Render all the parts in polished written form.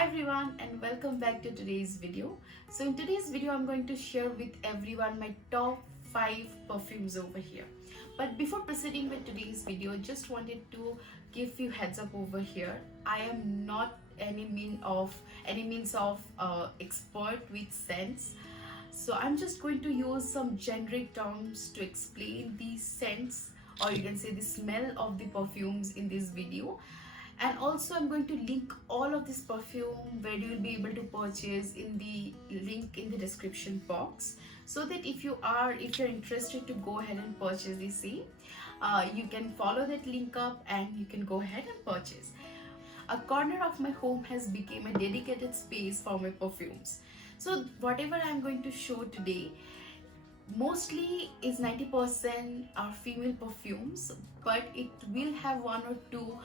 Hi everyone and welcome back to today's video. So in today's video I'm going to share with everyone my top 5 perfumes over here. But before proceeding with today's video, just wanted to give you heads up over here. I am not any means of expert with scents. So I'm just going to use some generic terms to explain the scents, or you can say the smell of the perfumes in this video. And also I'm going to link all of this perfume where you will be able to purchase in the link in the description box, so that if you're interested to go ahead and purchase the same, you can follow that link up and you can go ahead and purchase. A corner of my home has become a dedicated space for my perfumes. So whatever I'm going to show today mostly is 90% are female perfumes, but it will have one or two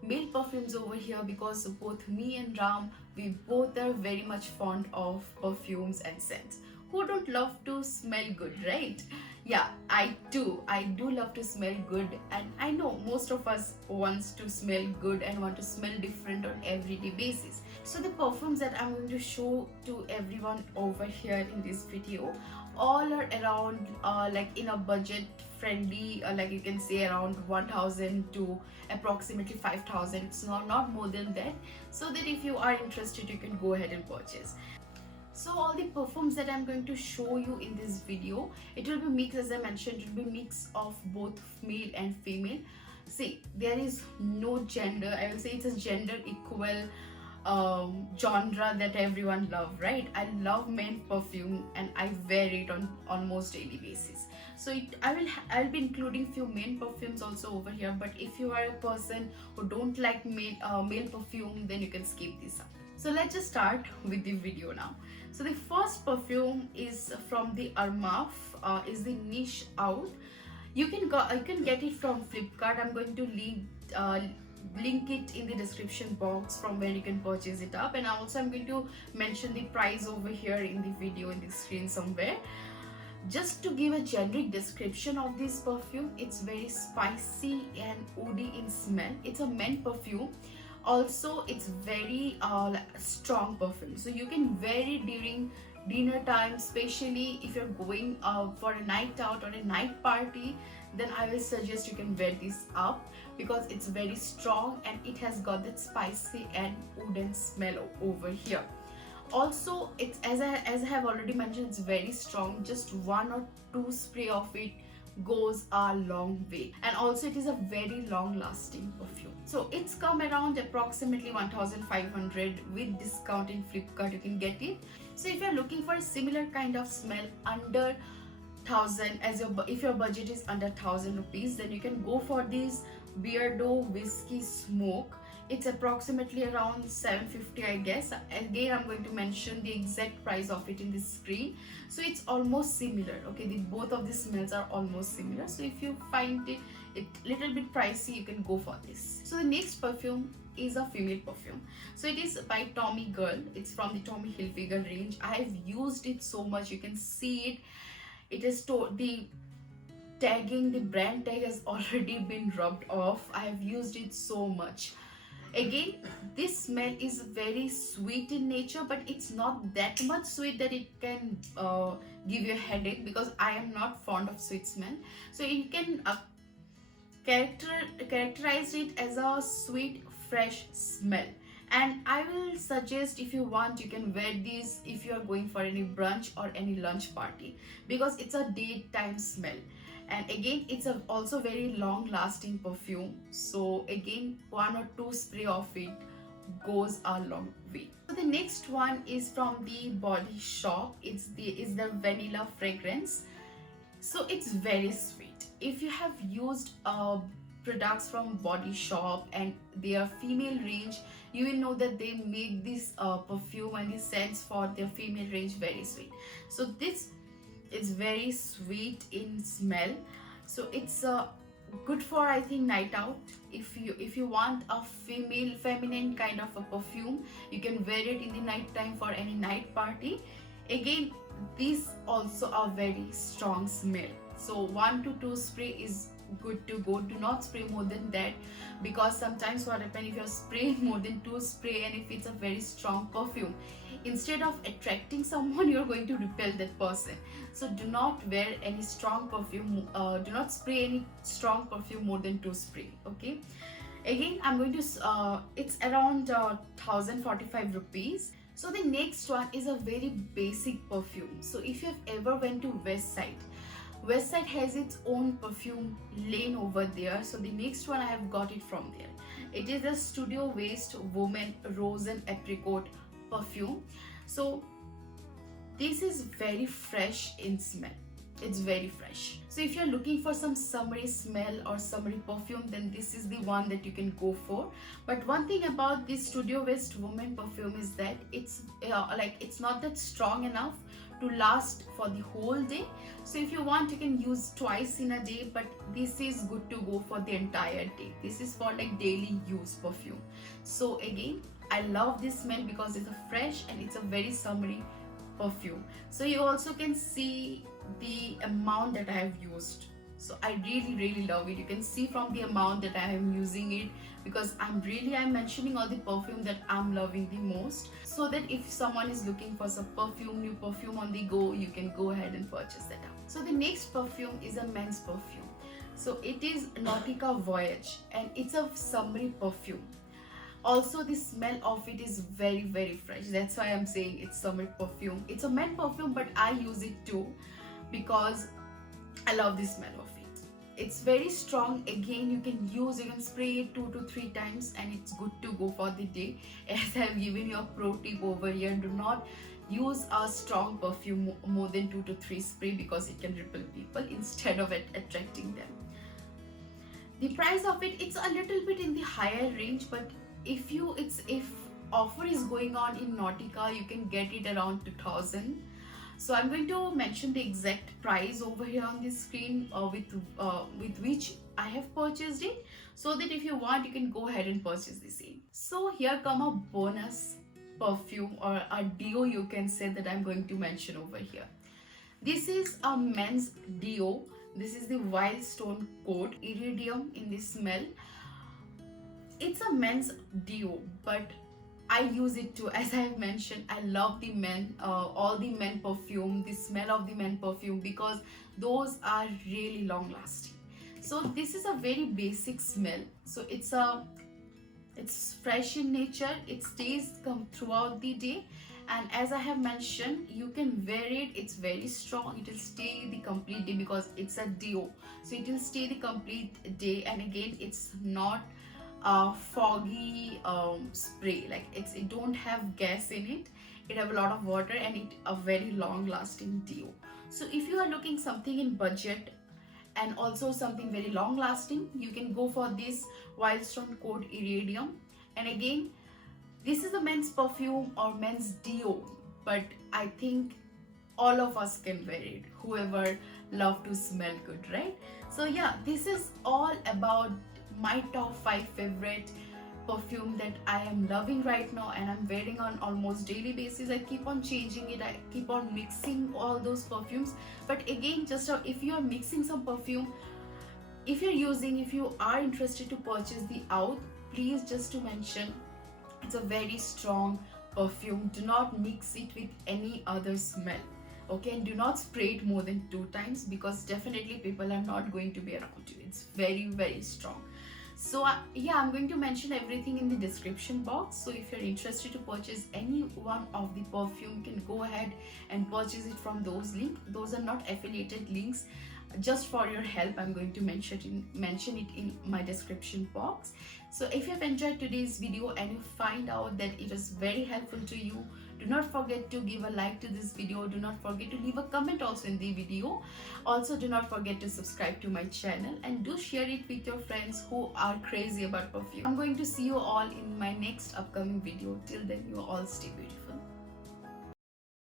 male perfumes over here because both me and Ram, we both are very much fond of perfumes and scents. Who don't love to smell good, right? Yeah, I do love to smell good, and I know most of us wants to smell good and want to smell different on everyday basis. So the perfumes that I'm going to show to everyone over here in this video all are around like in a budget friendly, like you can say around 1000 to approximately 5000. It's not more than that, so that if you are interested you can go ahead and purchase. So all the perfumes that I'm going to show you in this video, it will be mixed, as I mentioned, it will be mix of both male and female. See, there is no gender, I will say it's a gender equal genre that everyone love, right? I love men perfume and I wear it on almost daily basis. So I'll be including few men perfumes also over here, but if you are a person who don't like male perfume, then you can skip this up. So let's just start with the video now. So the first perfume is from the Armaf, is the Niche Out. You can get it from Flipkart. I'm going to link it in the description box from where you can purchase it up, and also I'm going to mention the price over here in the video in the screen somewhere. Just to give a generic description of this perfume, it's very spicy and woody in smell. It's a men perfume. Also, it's very strong perfume, so you can wear it during dinner time, especially if you're going for a night out or a night party. Then I will suggest you can wear this up because it's very strong and it has got that spicy and wooden smell over here. Also, it's as I have already mentioned, it's very strong. Just one or two spray of it goes a long way, and also it is a very long lasting perfume. So it's come around approximately 1500 with discount in Flipkart. You can get it. So if you're looking for a similar kind of smell under 1000, if your budget is under 1000 rupees, then you can go for this Beardo Whiskey Smoke. It's approximately around 750, I guess. Again, I'm going to mention the exact price of it in the screen. So it's almost similar. Okay, both of these smells are almost similar. So if you find it little bit pricey, you can go for this. So the next perfume is a female perfume. So it is by Tommy Girl. It's from the Tommy Hilfiger range. I have used it so much. You can see it. It is the tagging, the brand tag has already been rubbed off. I have used it so much. Again, this smell is very sweet in nature, but it's not that much sweet that it can give you a headache, because I am not fond of sweet smell. So you can characterize it as a sweet, fresh smell. And I will suggest, if you want, you can wear this if you are going for any brunch or any lunch party, because it's a daytime smell. And again, it's also very long lasting perfume. So again, one or two spray of it goes a long way. So the next one is from the Body Shop. It's the vanilla fragrance. So it's very sweet. If you have used products from Body Shop and their female range, you will know that they make this perfume and the scents for their female range very sweet. So this is very sweet in smell. So it's good for, I think, night out. If you want a feminine kind of a perfume, you can wear it in the night time for any night party. Again, these also are very strong smell. So 1 to 2 spray is good to go. Do not spray more than that, because sometimes what happens, if you're spraying more than 2 spray and if it's a very strong perfume, instead of attracting someone, you're going to repel that person. So do not wear any strong perfume, do not spray any strong perfume more than 2 spray. Okay, again I'm going to it's around 1045 rupees. So the next one is a very basic perfume. So if you have ever went to West Side has its own perfume lane over there. So the next one I have got it from there. It is a Studio Waste Woman Rose and Apricot perfume. So this is very fresh in smell. It's very fresh. So if you're looking for some summery smell or summery perfume, then this is the one that you can go for. But one thing about this Studio Waste Woman perfume is that it's it's not that strong enough to last for the whole day. So if you want, you can use twice in a day, but this is good to go for the entire day. This is for like daily use perfume. So again, I love this smell because it's a fresh and it's a very summery perfume. So you also can see the amount that I have used. So I really love it. You can see from the amount that I am using it, because I'm mentioning all the perfume that I'm loving the most, so that if someone is looking for some perfume, new perfume on the go, you can go ahead and purchase that up. So the next perfume is a men's perfume. So it is Nautica Voyage and it's a summery perfume. Also the smell of it is very fresh. That's why I'm saying it's summer perfume. It's a men perfume, but I use it too because I love the smell of it. It's very strong. Again, you can spray it 2 to 3 times and it's good to go for the day. As I have given you a pro tip over here, do not use a strong perfume more than 2 to 3 spray, because it can repel people instead of attracting them. The price of it, it's a little bit in the higher range, but if offer is going on in Nautica, you can get it around 2000. So I'm going to mention the exact price over here on the screen with which I have purchased it, so that if you want, you can go ahead and purchase the same. So here come a bonus perfume, or a deo you can say, that I'm going to mention over here. This is a men's deo. This is the Wild Stone Coat Iridium in the smell. It's a men's deo, but I use it too. As I have mentioned, I love the all the men perfume, the smell of the men perfume, because those are really long lasting. So this is a very basic smell. So it's fresh in nature. It stays throughout the day, and as I have mentioned, you can wear it. It's very strong. It will stay the complete day because it's a deo. So it will stay the complete day, and again, it's not foggy spray. Like it don't have gas in it. It have a lot of water, and it a very long lasting deo. So if you are looking something in budget and also something very long lasting, you can go for this Wild Stone Coat Iridium. And again, this is a men's perfume or men's deo, but I think all of us can wear it, whoever love to smell good, right? So yeah, this is all about my top 5 favorite perfume that I am loving right now, and I'm wearing on almost daily basis. I keep on changing it, I keep on mixing all those perfumes. But again, just if you are mixing some perfume, if you are interested to purchase the Oud, please just to mention, it's a very strong perfume. Do not mix it with any other smell, okay? And do not spray it more than 2 times, because definitely people are not going to be around you. It's very strong. So yeah, I'm going to mention everything in the description box. So if you're interested to purchase any one of the perfume, you can go ahead and purchase it from those links. Those are not affiliated links. Just for your help, I'm going to mention it in my description box. So if you have enjoyed today's video and you find out that it is very helpful to you, do not forget to give a like to this video. Do not forget to leave a comment also in the video. Also, do not forget to subscribe to my channel, and do share it with your friends who are crazy about perfume. I'm going to see you all in my next upcoming video. Till then, you all stay tuned.